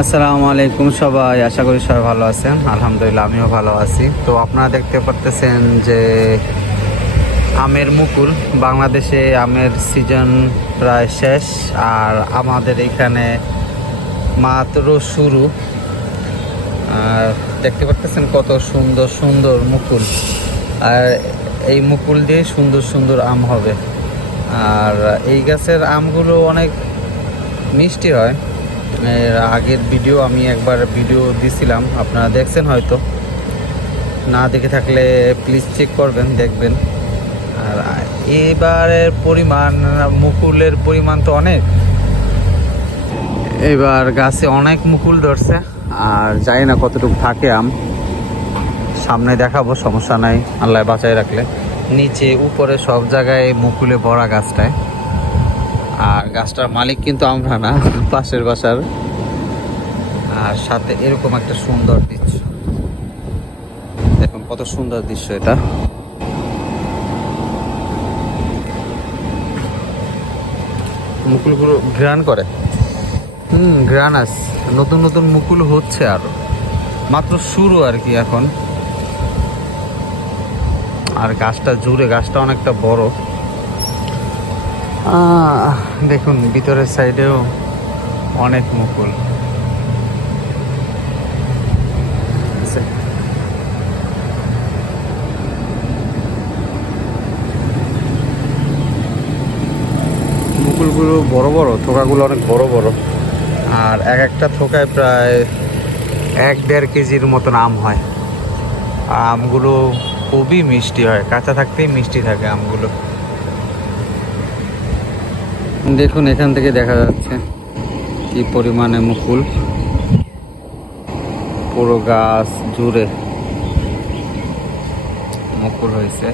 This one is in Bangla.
আসসালামু আলাইকুম সবাই, আশা করি সবাই ভালো আছেন। আলহামদুলিল্লাহ, আমিও ভালো আছি। তো আপনারা দেখতে পারতেছেন যে আমের মুকুল, বাংলাদেশে আমের সিজন প্রায় শেষ, আর আমাদের এখানে মাত্র শুরু। আর দেখতে পারতেছেন কত সুন্দর সুন্দর মুকুল। আর এই মুকুল দিয়ে সুন্দর সুন্দর আম হবে। আর এই গাছের আমগুলো অনেক মিষ্টি হয়। আগের ভিডিও আমি একবার ভিডিও দিছিলাম। আপনারা দেখছেন হয়তো। না দেখে থাকলে প্লিজ চেক করবেন, দেখবেন। আর এবারের পরিমাণ, মুকুলের পরিমাণ তো অনেক। এবার গাছে অনেক মুকুল ধরছে, আর জানি না কতটুকু থাকে আম। সামনে দেখাবো, সমস্যা নাই, আল্লাহ বাঁচায় রাখলে। নিচে, উপরে সব জায়গায় মুকুলে ভরা গাছটায়। আর গাছটার মালিক কিন্তু আমরা না, পাশের বাসার। আর সাথে এরকম একটা সুন্দর দৃশ্য। দেখুন কত সুন্দর দৃশ্য এটা। মুকুলগুলো গ্রান করে। হুম আস, নতুন নতুন মুকুল হচ্ছে আরও। মাত্র শুরু আর কি এখন। আর গাছটা জুড়ে, গাছটা অনেকটা বড়। দেখুন ভিতরের সাইডেও অনেক মুকুল। মুকুলগুলো বড় বড় থোকাগুলো অনেক বড় বড়। আর এক একটা থোকায় প্রায় এক দেড় কেজির মতন আম হয়। আর আমগুলো খুবই মিষ্টি হয় কাঁচা থাকতেই মিষ্টি থাকে আমগুলো। দেখুন এখান থেকে দেখা যাচ্ছে কি পরিমাণে মুকুল। পুরো গাছ জুড়ে মুকুল হয়েছে।